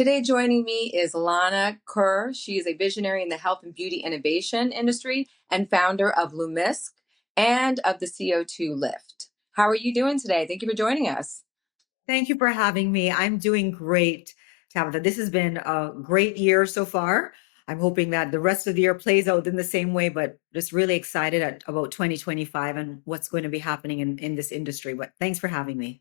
Today, joining me is Lana Kerr. She is a visionary in the health and beauty innovation industry and founder of Lumisque and of the CO2 Lift. How are you doing today? Thank you for joining us. Thank you for having me. I'm doing great, Tabitha. This has been a great year so far. I'm hoping that the rest of the year plays out in the same way, but just really excited about 2025 and what's going to be happening in this industry. But thanks for having me.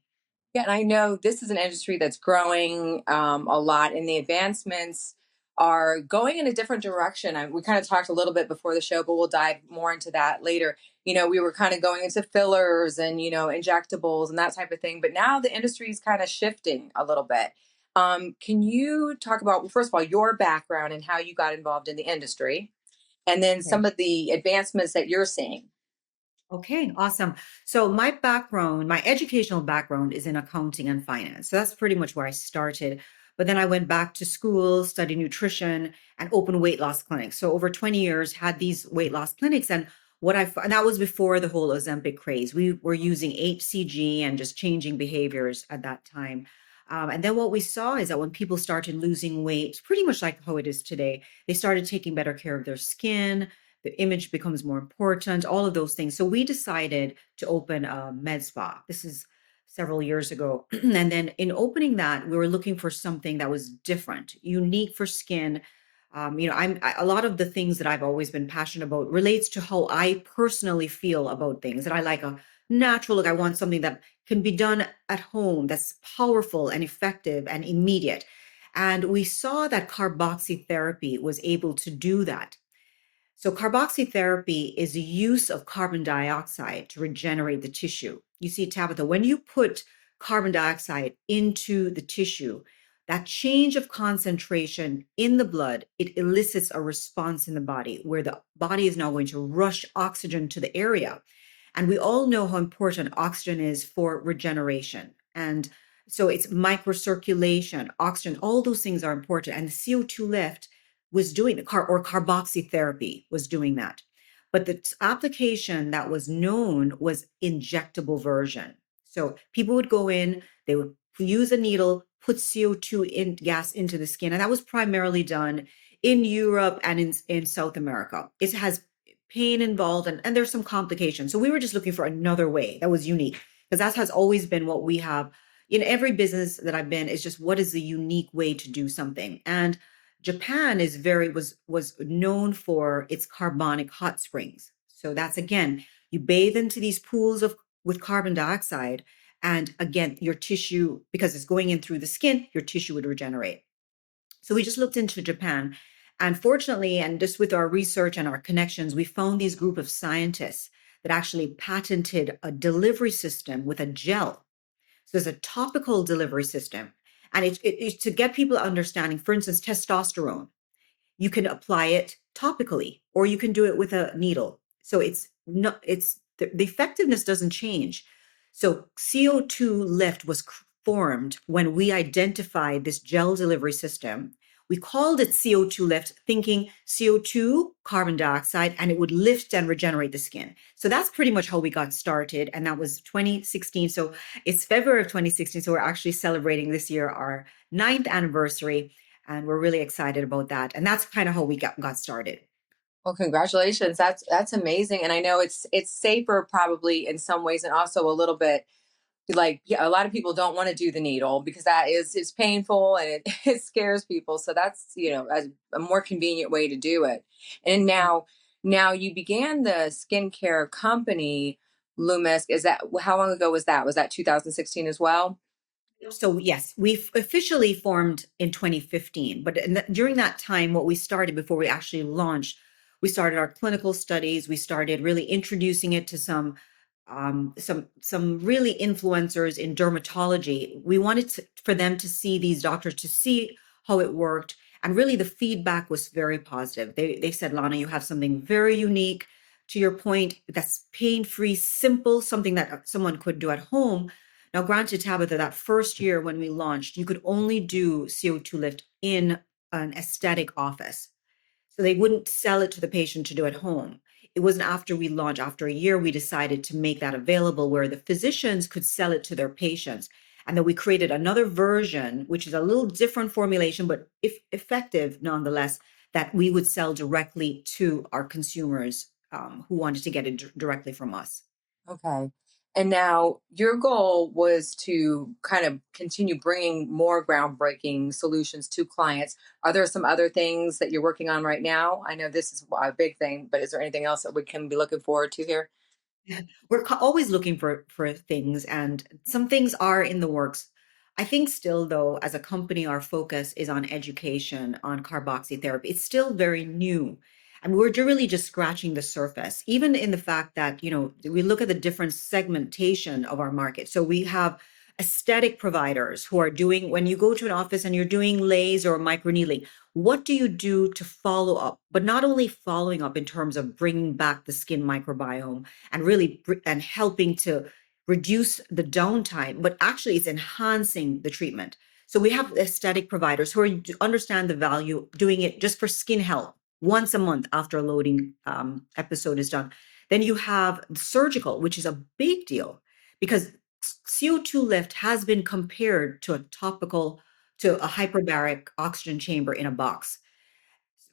Yeah, and I know this is an industry that's growing a lot, and the advancements are going in a different direction. We kind of talked a little bit before the show, but we'll dive more into that later. We were kind of going into fillers and injectables and that type of thing, but now the industry is kind of shifting a little bit. Can you talk about, well, first of all, your background and how you got involved in the industry, and then Okay. some of the advancements that you're seeing? Okay, awesome. So my background, my educational background is in accounting and finance. So that's pretty much where I started. But then I went back to school, studied nutrition, and opened weight loss clinics. So over 20 years, had these weight loss clinics. And and that was before the whole Ozempic craze. We were using HCG and just changing behaviors at that time. And then what we saw is that when people started losing weight, pretty much like how it is today, they started taking better care of their skin, the image becomes more important, all of those things. So we decided to open a med spa. This is several years ago. And then in opening that, we were looking for something that was different, unique for skin. A lot of the things that I've always been passionate about relates to how I personally feel about things. And I like a natural look. I want something that can be done at home, that's powerful and effective and immediate. And we saw that carboxytherapy was able to do that. So, carboxytherapy is the use of carbon dioxide to regenerate the tissue. You see, Tabitha, when you put carbon dioxide into the tissue, that change of concentration in the blood, it elicits a response in the body where the body is now going to rush oxygen to the area. And we all know how important oxygen is for regeneration. And so it's microcirculation, oxygen, all those things are important. And the CO2 lift was doing the carboxytherapy was doing that. But the application that was known was injectable version. So people would go in, they would use a needle, put CO2 in gas into the skin, and that was primarily done in Europe and in South America. It has pain involved and there's some complications. So we were just looking for another way that was unique because that has always been what we have in every business that I've been is just what is the unique way to do something. And Japan is very was known for its carbonic hot springs. So that's again, you bathe into these pools of with carbon dioxide, and again, your tissue, because it's going in through the skin, your tissue would regenerate. So we just looked into Japan. And fortunately, and just with our research and our connections, we found these group of scientists that actually patented a delivery system with a gel. So there's a topical delivery system. And it's to get people understanding, for instance, testosterone. You can apply it topically, or you can do it with a needle. So it's not, it's the effectiveness doesn't change. So CO2 lift was formed when we identified this gel delivery system. We called it CO2 lift, thinking CO2, carbon dioxide, and it would lift and regenerate the skin. So that's pretty much how we got started. And that was 2016. So it's February of 2016. So we're actually celebrating this year our ninth anniversary, and we're really excited about that. And that's kind of how we got started. Well, congratulations. That's amazing. And I know it's safer probably in some ways, and also a little bit like, yeah, a lot of people don't want to do the needle because that is it's painful and it scares people. So that's a more convenient way to do it. And now you began the skincare company Lumis. Is that, how long ago was that? Was that 2016 as well? So yes, we officially formed in 2015, but during that time, what we started before we actually launched, we started our clinical studies. We started really introducing it to some really influencers in dermatology. We wanted for them to see these doctors to see how it worked, and really the feedback was very positive. They said, Lana, you have something very unique. To your point, that's pain free, simple, something that someone could do at home. Now, granted, Tabitha, that first year when we launched, you could only do CO2 lift in an aesthetic office. So they wouldn't sell it to the patient to do at home. It wasn't after we launched, after a year, we decided to make that available where the physicians could sell it to their patients. And then we created another version, which is a little different formulation, but if effective nonetheless, that we would sell directly to our consumers who wanted to get it directly from us. Okay. And now your goal was to kind of continue bringing more groundbreaking solutions to clients. Are there some other things that you're working on right now? I know this is a big thing, but is there anything else that we can be looking forward to here? We're always looking for things, and some things are in the works. I think still, though, as a company, our focus is on education on carboxytherapy. It's still very new. And we're really just scratching the surface, even in the fact that, we look at the different segmentation of our market. So we have aesthetic providers who are doing, when you go to an office and you're doing laser or microneedling, what do you do to follow up? But not only following up in terms of bringing back the skin microbiome, and really and helping to reduce the downtime, but actually it's enhancing the treatment. So we have aesthetic providers who understand the value doing it just for skin health once a month after a loading episode is done. Then you have surgical, which is a big deal because CO2 lift has been compared to a topical, to a hyperbaric oxygen chamber in a box.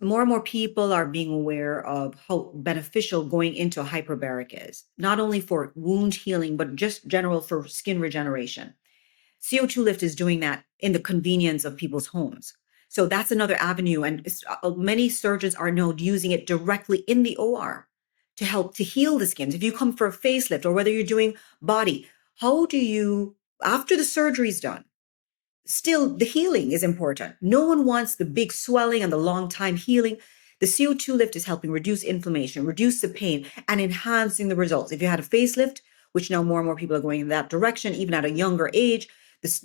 More and more people are being aware of how beneficial going into a hyperbaric is, not only for wound healing, but just general for skin regeneration. CO2 lift is doing that in the convenience of people's homes. So that's another avenue. And many surgeons are now using it directly in the OR to help to heal the skins. If you come for a facelift or whether you're doing body, how do you, after the surgery is done, still the healing is important. No one wants the big swelling and the long time healing. The CO2 lift is helping reduce inflammation, reduce the pain, and enhancing the results. If you had a facelift, which now more and more people are going in that direction, even at a younger age,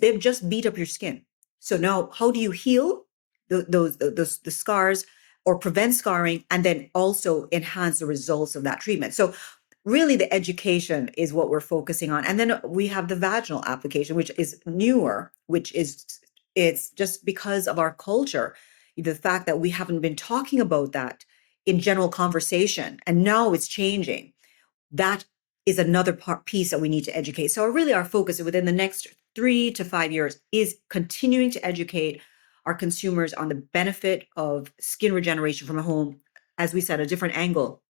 they've just beat up your skin. So now, how do you heal the scars or prevent scarring, and then also enhance the results of that treatment? So really the education is what we're focusing on, and then we have the vaginal application, which is newer, which is, it's just because of our culture, the fact that we haven't been talking about that in general conversation, and now it's changing. That is another piece that we need to educate. So really our focus within the next 3 to 5 years is continuing to educate our consumers on the benefit of skin regeneration from a home, as we said, a different angle.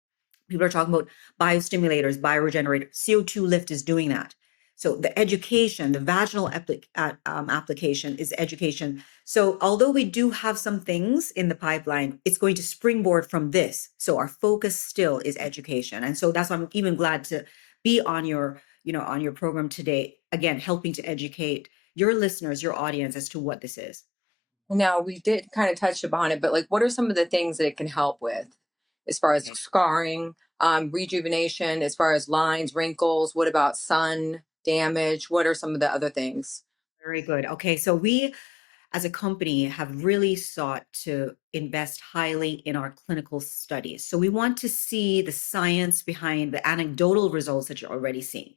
People are talking about biostimulators, bioregenerators. CO2 lift is doing that. So the education, the vaginal application is education. So although we do have some things in the pipeline, it's going to springboard from this. So our focus still is education. And so that's why I'm even glad to be on your program today, again, helping to educate your listeners, your audience as to what this is. Now, we did kind of touch upon it, but like, what are some of the things that it can help with as far as Okay. scarring, rejuvenation, as far as lines, wrinkles? What about sun damage? What are some of the other things? Very good. Okay. So we as a company have really sought to invest highly in our clinical studies. So we want to see the science behind the anecdotal results that you're already seeing.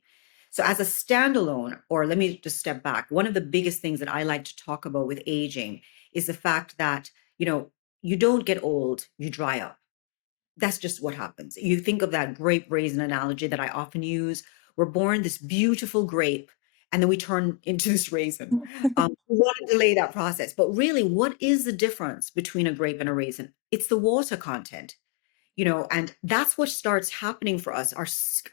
So as a standalone, or let me just step back, one of the biggest things that I like to talk about with aging is the fact that, you know, you don't get old, you dry up. That's just what happens. You think of that grape raisin analogy that I often use. We're born this beautiful grape, and then we turn into this raisin. We want to delay that process. But really, what is the difference between a grape and a raisin? It's the water content, and that's what starts happening for us.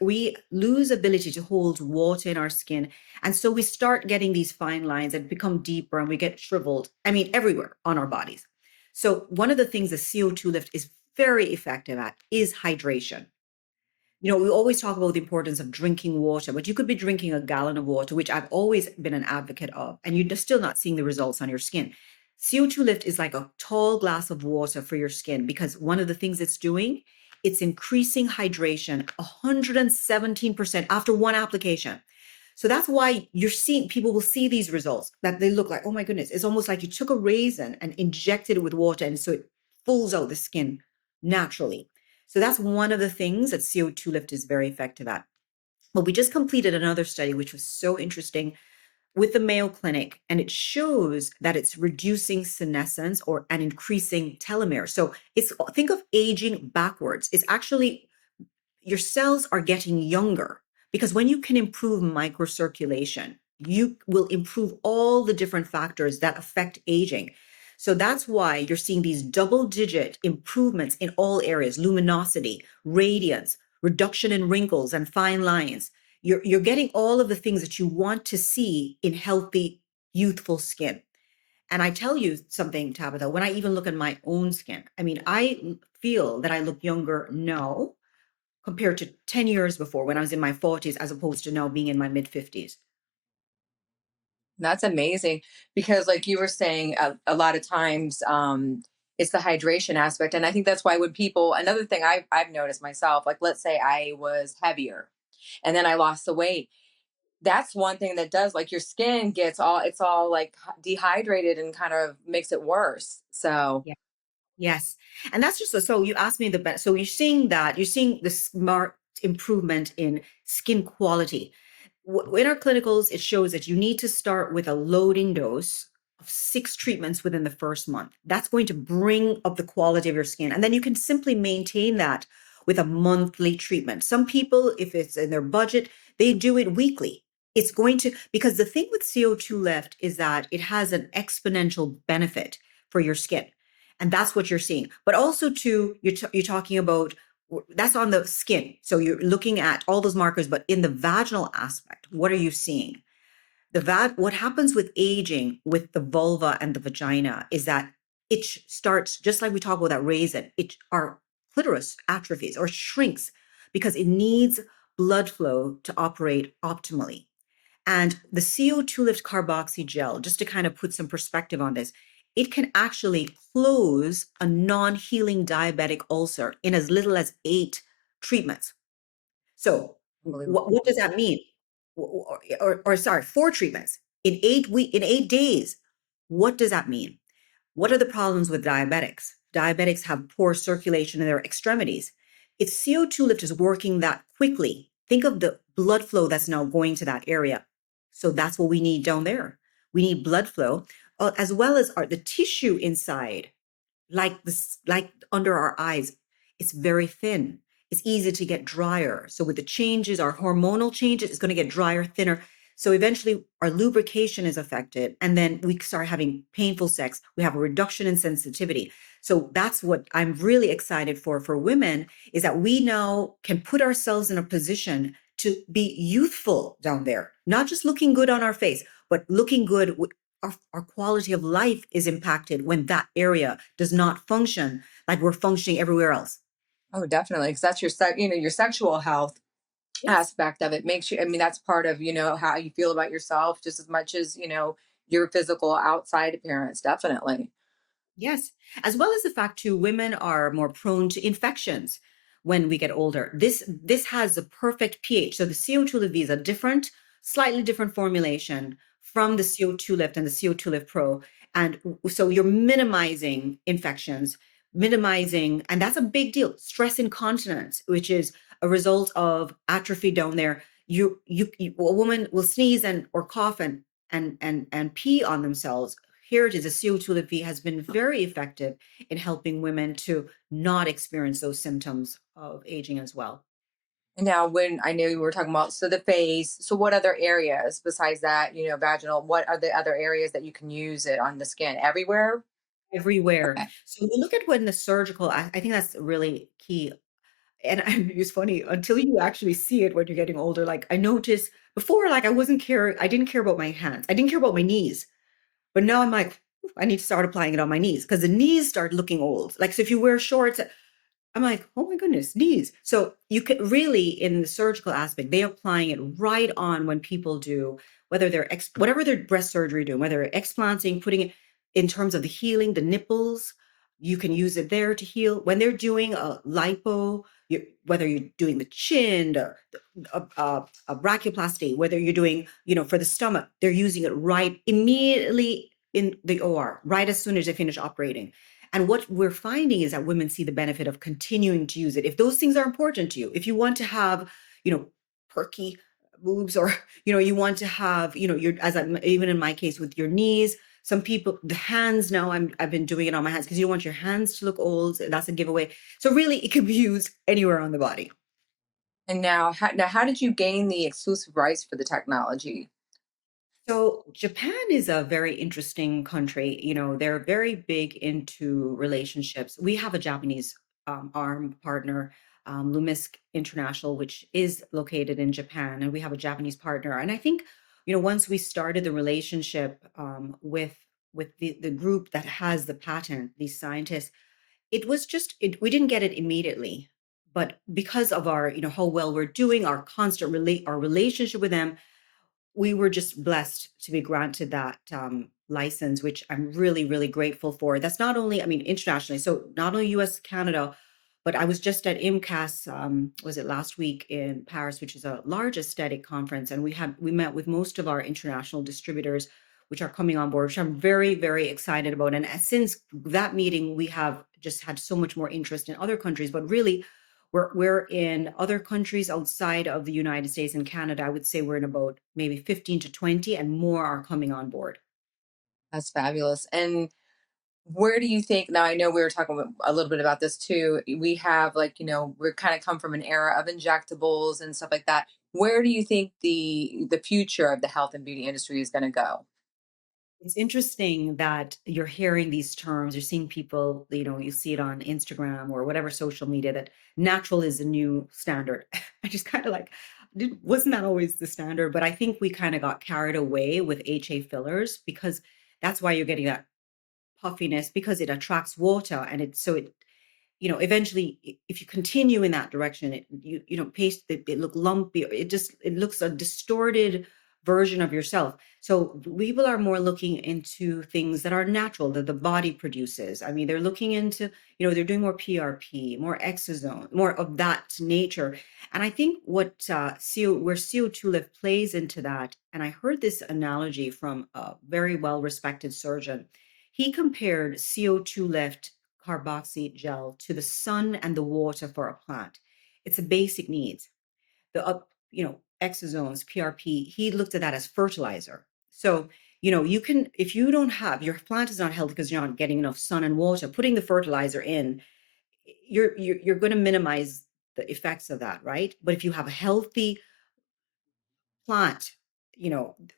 We lose ability to hold water in our skin. And so we start getting these fine lines and become deeper and we get shriveled. I mean, everywhere on our bodies. So one of the things the CO2 lift is very effective at is hydration. We always talk about the importance of drinking water, but you could be drinking a gallon of water, which I've always been an advocate of, and you're still not seeing the results on your skin. CO2 lift is like a tall glass of water for your skin because one of the things it's doing, it's increasing hydration 117% after one application. So that's why you're seeing people will see these results that they look like, oh my goodness, it's almost like you took a raisin and injected it with water, and so it pulls out the skin naturally. So that's one of the things that CO2 lift is very effective at. But we just completed another study, which was so interesting with the Mayo Clinic, and it shows that it's reducing senescence or and increasing telomere. So it's think of aging backwards. It's actually your cells are getting younger because when you can improve microcirculation, you will improve all the different factors that affect aging. So that's why you're seeing these double digit improvements in all areas: luminosity, radiance, reduction in wrinkles and fine lines. You're getting all of the things that you want to see in healthy, youthful skin. And I tell you something, Tabitha, when I even look at my own skin, I mean, feel that I look younger now compared to 10 years before when I was in my 40s, as opposed to now being in my mid 50s. That's amazing because, like you were saying, a lot of times it's the hydration aspect, and I think that's why when people, another thing I've noticed myself, like let's say I was heavier, and then I lost the weight. That's one thing that does, like, your skin gets all, it's all like dehydrated and kind of makes it worse. So Yes. And that's just so you asked me the best. So you're seeing the smart improvement in skin quality. In our clinicals, it shows that you need to start with a loading dose of 6 treatments within the first month. That's going to bring up the quality of your skin. And then you can simply maintain that with a monthly treatment. Some people, if it's in their budget, they do it weekly. It's going to, because the thing with CO2 left is that it has an exponential benefit for your skin, and that's what you're seeing. But also too, you're talking about, that's on the skin, so you're looking at all those markers. But in the vaginal aspect, what are you seeing? What happens with aging with the vulva and the vagina is that it starts just like we talk about that raisin. Our clitoris atrophies or shrinks because it needs blood flow to operate optimally. And the CO2 lift carboxy gel, just to kind of put some perspective on this, it can actually close a non healing diabetic ulcer in as little as 8 treatments. So, unbelievable. what does that mean? Or sorry, 4 treatments in 8 days. What does that mean? What are the problems with diabetics? Diabetics have poor circulation in their extremities. If CO2 lift is working that quickly, think of the blood flow that's now going to that area. So that's what we need down there. We need blood flow, as well as the tissue inside, like this, like under our eyes, it's very thin. It's easy to get drier. So with the changes, our hormonal changes, it's going to get drier, thinner. So eventually our lubrication is affected, and then we start having painful sex. We have a reduction in sensitivity. So that's what I'm really excited for women, is that we now can put ourselves in a position to be youthful down there, not just looking good on our face, but looking good. Our quality of life is impacted when that area does not function like we're functioning everywhere else. Oh, definitely, because that's your your sexual health Yes. aspect of it makes you, I mean, that's part of, how you feel about yourself just as much as, your physical outside appearance, definitely. Yes. As well as the fact too, women are more prone to infections when we get older. This has the perfect pH. So the CO2 Lift is a different, slightly different formulation from the CO2 Lift and the CO2 Lift Pro. And so you're minimizing infections, minimizing, and that's a big deal. Stress incontinence, which is a result of atrophy down there. A woman will sneeze and or cough and pee on themselves. Here it is, a CO2 lift has been very effective in helping women to not experience those symptoms of aging as well. And now, when I know you were talking about, so the face, so what other areas besides that, vaginal, what are the other areas that you can use it on the skin? Everywhere? Everywhere. Okay. So we look at when the surgical, I think that's really key. And it's funny until you actually see it when you're getting older. Like I noticed before, like I didn't care about my hands. I didn't care about my knees. But now I'm like, "Ooh, I need to start applying it on my knees because the knees start looking old. Like, so if you wear shorts, I'm like, oh my goodness, knees. So you can really, in the surgical aspect, they're applying it right on when people do, whether whatever their breast surgery doing, whether explanting, putting it in terms of the healing, the nipples, you can use it there to heal. When they're doing a lipo, whether you're doing the chin, a brachioplasty, whether you're doing, for the stomach, they're using it right immediately in the OR, right as soon as they finish operating. And what we're finding is that women see the benefit of continuing to use it. If those things are important to you, if you want to have, you know, perky boobs, or, you want to have, your, even in my case with your knees, some people, the hands now, I've been doing it on my hands because you don't want your hands to look old. That's a giveaway. So really it can be used anywhere on the body. And now, how did you gain the exclusive rights for the technology? So Japan is a very interesting country. You know, they're very big into relationships. We have a Japanese arm partner, Lumisque International, which is located in Japan, and we have a Japanese partner. And I think, once we started the relationship with the group that has the patent, these scientists, it was just we didn't get it immediately, but because of our, how well we're doing, our constant relate our relationship with them, we were just blessed to be granted that license, which I'm really, really grateful for. That's not only, I mean, internationally, so not only US, Canada, but I was just at IMCAS, was it last week in Paris, which is a large aesthetic conference, and we met with most of our international distributors, which are coming on board, which I'm very, very excited about. And since that meeting, we have just had so much more interest in other countries, but really we're in other countries outside of the United States and Canada. I would say we're in about maybe 15 to 20, and more are coming on board. That's fabulous. And where do you think, now I know we were talking a little bit about this too. We have, like, we're kind of come from an era of injectables and stuff like that. Where do you think the future of the health and beauty industry is going to go? It's interesting that you're hearing these terms. You're seeing people, you see it on Instagram or whatever social media, that natural is a new standard. I just kind of like, wasn't that always the standard? But I think we kind of got carried away with HA fillers, because that's why you're getting that puffiness, because it attracts water, and eventually, if you continue in that direction, paste it look lumpy. It looks a distorted version of yourself. So people are more looking into things that are natural, that the body produces. I mean, they're looking into, they're doing more PRP, more exosome, more of that nature. And I think where CO2 lift plays into that, and I heard this analogy from a very well respected surgeon. He compared CO2 lift carboxy gel to the sun and the water for a plant. It's a basic needs. Exosomes, PRP, he looked at that as fertilizer. So, you can, if you don't have, your plant is not healthy because you're not getting enough sun and water, putting the fertilizer in, you're going to minimize the effects of that, right? But if you have a healthy plant,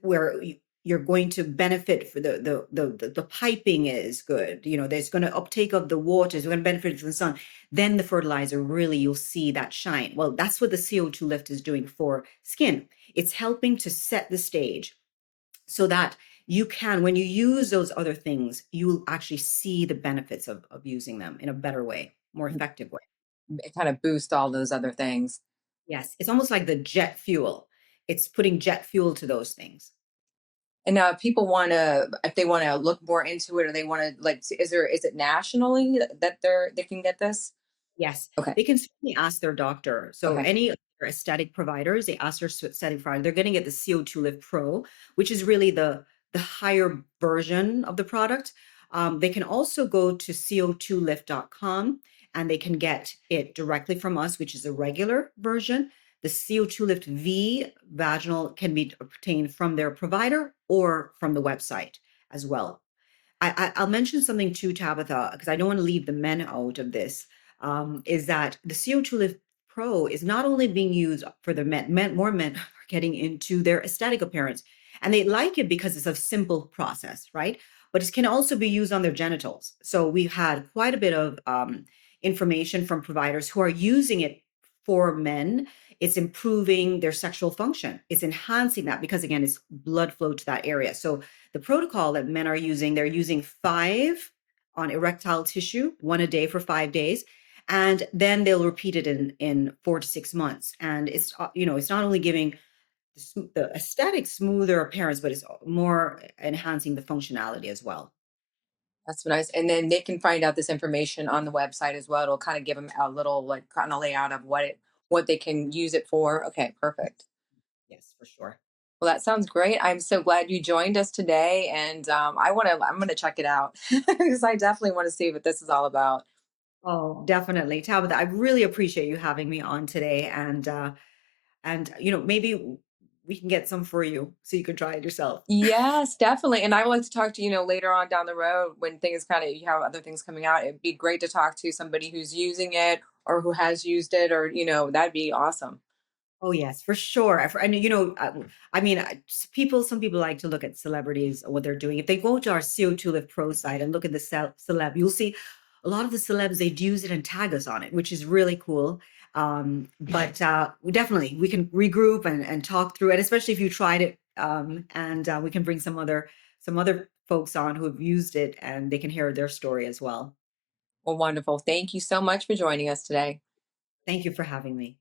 where you're going to benefit for the piping is good, there's going to uptake of the water, is going to benefit from the sun, then the fertilizer, really, you'll see that shine. Well, that's what the CO2 lift is doing for skin. It's helping to set the stage so that you can, when you use those other things, you'll actually see the benefits of using them in a better way, more effective way. It kind of boost all those other things. Yes, it's almost like the jet fuel. It's putting jet fuel to those things. And now, if people want to, if they want to look more into it, or they want to, like, is it nationally that they can get this? Yes, Okay. they can certainly ask their doctor. So Okay. any of their aesthetic providers, they ask their aesthetic provider, they're getting it the CO2 Lift Pro, which is really the higher version of the product. They can also go to co2lift.com, and they can get it directly from us, which is a regular version. The CO2 Lift V vaginal can be obtained from their provider or from the website as well. I'll mention something too, Tabitha, because I don't want to leave the men out of this. Is that the CO2 Lift Pro is not only being used for the men, more men are getting into their aesthetic appearance, and they like it because it's a simple process, right? But it can also be used on their genitals. So we've had quite a bit of information from providers who are using it for men. It's improving their sexual function. It's enhancing that because, again, it's blood flow to that area. So the protocol that men are using, they're using 5 on erectile tissue, 1 a day for 5 days, and then they'll repeat it in 4 to 6 months. And it's not only giving the aesthetic smoother appearance, but it's more enhancing the functionality as well. That's nice. And then they can find out this information on the website as well. It'll kind of give them a little, like, kind of layout of what they can use it for. Okay, perfect. Yes, for sure. Well, that sounds great. I'm so glad you joined us today, and I'm gonna check it out because I definitely want to see what this is all about. Oh, definitely. Tabitha, I really appreciate you having me on today. And maybe we can get some for you so you can try it yourself. Yes, definitely. And I would like to talk to later on down the road when things kind of, you have other things coming out. It'd be great to talk to somebody who's using it or who has used it, or that'd be awesome. Oh yes, for sure. And I mean, some people like to look at celebrities and what they're doing. If they go to our CO2 Live Pro site and look at the celeb, you'll see a lot of the celebs they do use it and tag us on it, which is really cool. But we can regroup and talk through it, especially if you tried it. And we can bring some other folks on who have used it, and they can hear their story as well. Well, wonderful. Thank you so much for joining us today. Thank you for having me.